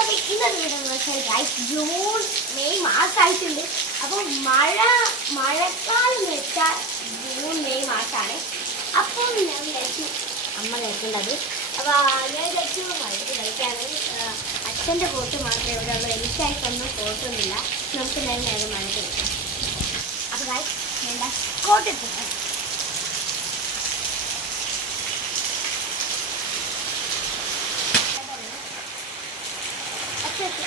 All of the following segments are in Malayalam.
അപ്പോൾ ഇന്നത്തെ വീഡിയോ എന്ന് വെച്ചാൽ ഗൈസ് ജൂൺ മെയ് മാസമായിട്ടുണ്ട്. അപ്പോൾ മഴ മഴക്കാലം എന്ന് വെച്ചാൽ ജൂൺ മെയ് മാസമാണ്. അപ്പോൾ ഞാൻ വിചാരിച്ചു അമ്മ കഴിക്കേണ്ടത് അപ്പോൾ ഞാൻ വിചാരിച്ചു മഴയ്ക്ക് കളിക്കാണ് അച്ഛന്റെ കോട്ട് മാത്രമേ ഇവിടെ ഉള്ളൂ എനിക്കായിട്ടൊന്നും കോട്ടൊന്നുമില്ല നമുക്ക് ഞാൻ നേരെ മഴ കളിക്കാം അപ്പോൾ ഗൈസ് ഞാൻ കോട്ട് ഇട്ടിട്ട്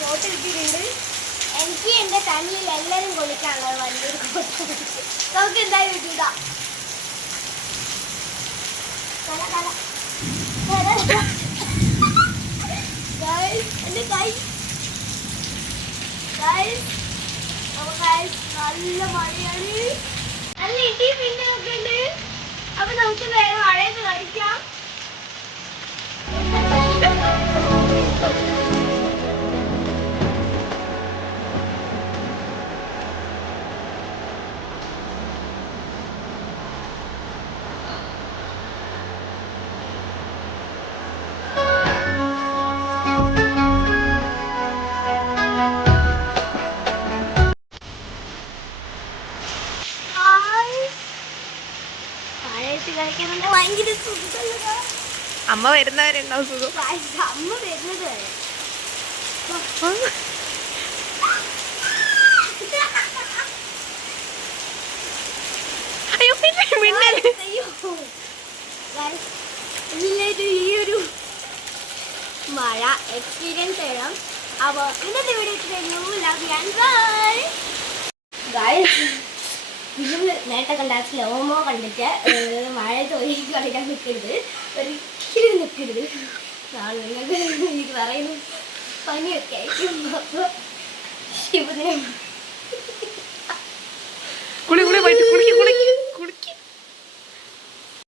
കോട്ട് കിട്ടിയിട്ടുണ്ട് എനിക്ക് എന്റെ ഫാമിലിയിൽ എല്ലാവരും കൊള്ളിക്കാനുള്ള വലിയൊരു കോട്ട് നമുക്ക് എന്തായാലും കിട്ടിയതാ എന്റെ കൈ. Guys, നല്ല മഴയാണ്. നല്ല ഇടി പിന്നെ ഒക്കെ ഉണ്ട്. അപ്പൊ നമുക്ക് വേറെ മഴയൊക്കെ കളിക്കാം അമ്മ വരുന്നവരുണ്ടോ സുഖം? അമ്മ വരുന്നത് വരെ. അയ്യോ പിന്നെ മിന്നൽ അയ്യോ Guys, എല്ലാവരും ഈ ഒരു മഴ എക്സ്പീരിയൻസ് ചെയ്യണം. അപ്പോൾ ഇന്നത്തെ വീഡിയോ കഴിഞ്ഞു ലവ് ആൻഡ് ബൈ നേരത്തെ കണ്ട സ്ലോമോ കണ്ടിട്ട് മഴ തൊഴി കളിക്കാൻ നിൽക്കരുത് ഒരിക്കലും നിൽക്കരുത് ഇത് പറയുന്നു പനിയൊക്കെ ആയിരിക്കും. അപ്പോൾ